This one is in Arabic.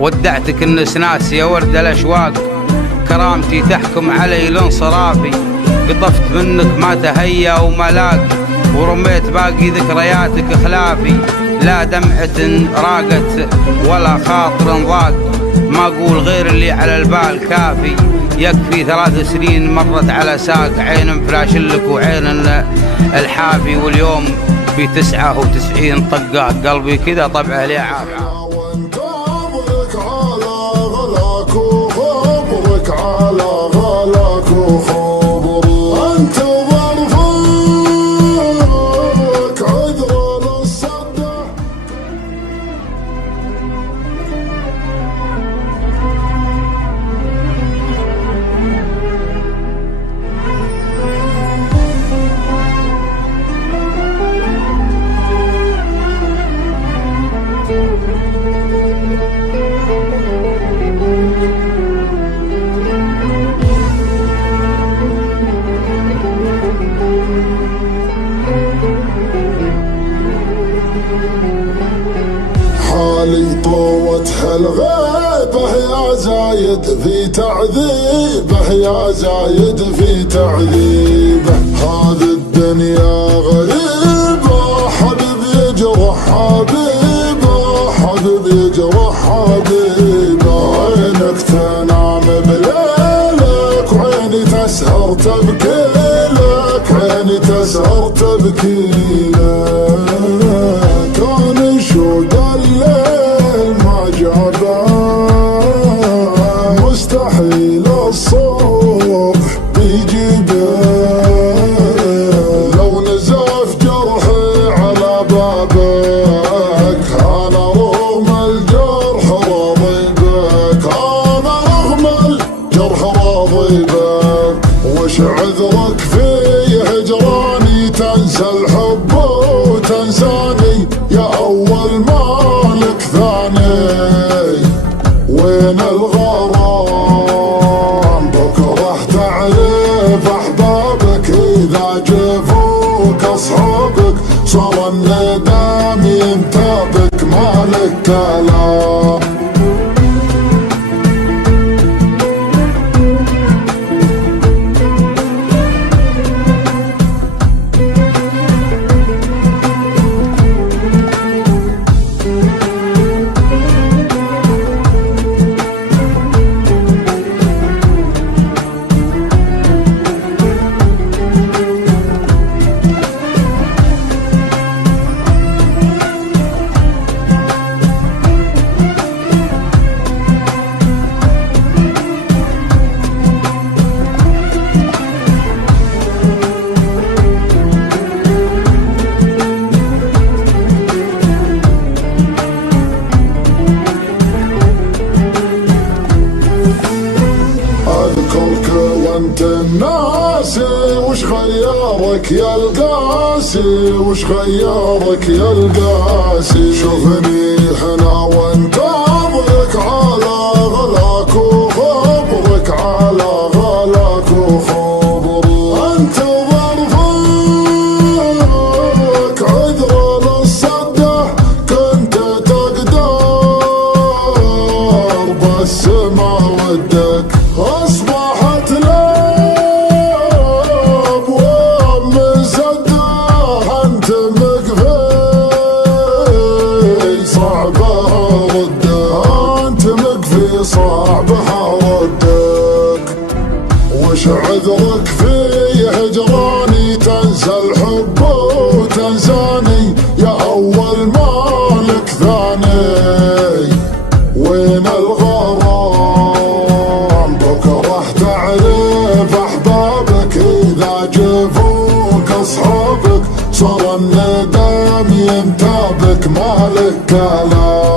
ودعتك النسناس يا ورد الأشواق، كرامتي تحكم علي الانصرافي، قطفت منك ما تهيا وما لاق، ورميت باقي ذكرياتك خلافي. لا دمعة راقت ولا خاطر ضاق، ما أقول غير اللي على البال كافي. يكفي 3 سنين مرت على ساق، عين فلاش لك وعين الحافي، واليوم في 99 طقة قلبي كذا طبعه لي عافي. حالي طوتها الغيبة يا زايد في تعذيبه، يا زايد في تعذيبه. هذه الدنيا غريبة، حبيب يجرح حبيبه، حبيب يجرح حبيبه. عينك تنام بليلك وعيني تسهر تبكي لك، عيني تسهر تبكي لك. كان شوق الليل ما جابه، مستحيل الصبح بيجيبه. لو نزف جرحي على بابك، انا رغم الجرح راضي بك، انا رغم الجرح راضي بك. وش عذرك في هجراني؟ تنسى الحب وتنساني، يا أول مالك ثاني. وين الغرام؟ بكره تعرف أحبابك، إذا جفوك أصحابك صار الندم ينتابك، مالك كلام. وانت الناسي، وش خيارك يا القاسي، وش خيارك يا القاسي. شوفني هنا وانت ضيق على غلاك وخبرك، على غلاك وخبرك. انت ظرفك عذر للصده، كنت تقدر بس ما ودك. اصبحت لابواب مسده، انت مقفي صعبها ردك، انت مقفي صعبها ردك. وش عذرك في هجراني؟ تنسى الحب وتنساني، يا اول مالك ثاني. وين الغرام؟ بكره تعرف احبابك، اذا جفوك اصحابك صار الندم ينتابك، مالك كلام.